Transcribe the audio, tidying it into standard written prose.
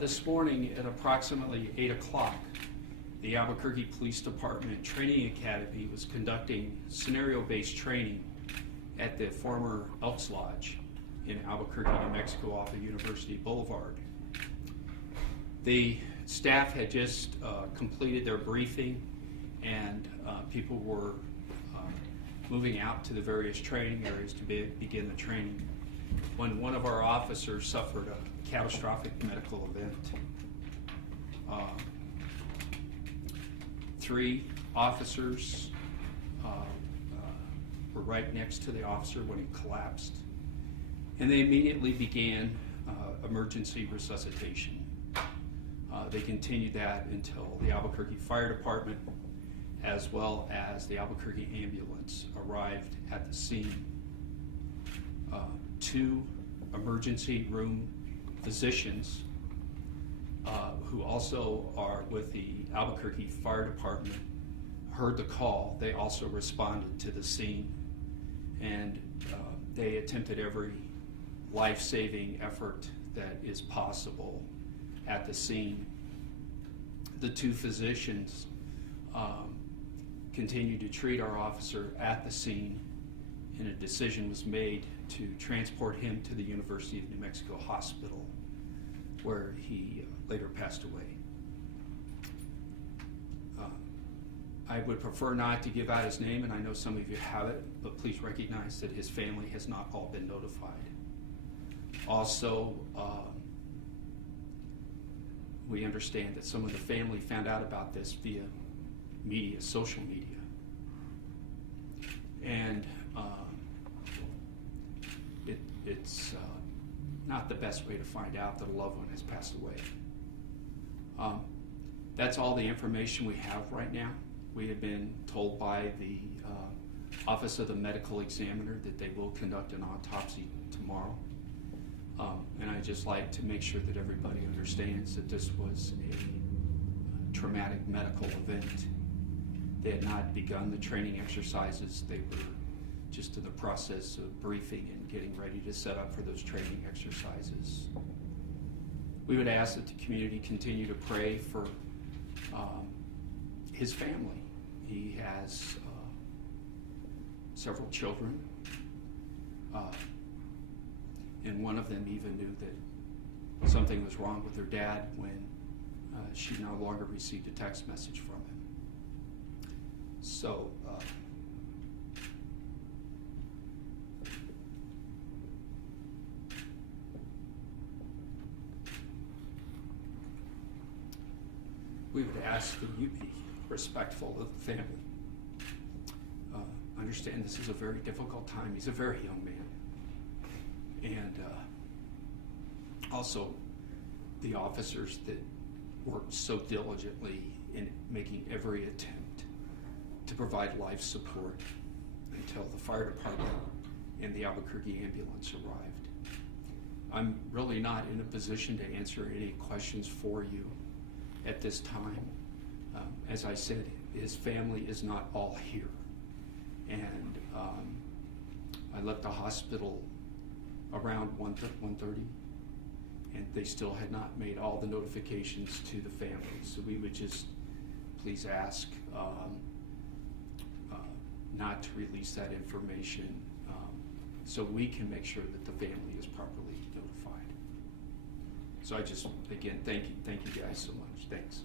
This morning at approximately 8 o'clock, the Albuquerque Police Department Training Academy was conducting scenario-based training at the former Elks Lodge in Albuquerque, New Mexico off of University Boulevard. The staff had just completed their briefing, and people were moving out to the various training areas to begin the training when one of our officers suffered a catastrophic medical event. 3 officers were right next to the officer when he collapsed, and they immediately began emergency resuscitation. They continued that until the Albuquerque Fire Department as well as the Albuquerque ambulance arrived at the scene. 2 emergency room physicians who also are with the Albuquerque Fire Department heard the call. They also responded to the scene, and they attempted every life-saving effort that is possible at the scene. The 2 physicians continued to treat our officer at the scene, and a decision was made to transport him to the University of New Mexico Hospital, where he later passed away. I would prefer not to give out his name, and I know some of you have it, but please recognize that his family has not all been notified. Also, we understand that some of the family found out about this via media, social media. And it's not the best way to find out that a loved one has passed away. That's all the information we have right now. We have been told by the Office of the Medical Examiner that they will conduct an autopsy tomorrow. And I'd just like to make sure that everybody understands that this was a traumatic medical event. They had not begun the training exercises. They were just in the process of briefing and getting ready to set up for those training exercises. We would ask that the community continue to pray for his family. He has several children, and one of them even knew that something was wrong with her dad when she no longer received a text message from him. So we would ask that you be respectful of the family. Understand this is a very difficult time. He's a very young man. And also the officers that worked so diligently in making every attempt to provide life support until the fire department and the Albuquerque ambulance arrived. I'm really not in a position to answer any questions for you at this time. As I said, his family is not all here. And I left the hospital around 1:30, and they still had not made all the notifications to the family. So we would just please ask not to release that information so we can make sure that the family is properly notified. So I just, again, thank you guys so much. Thanks.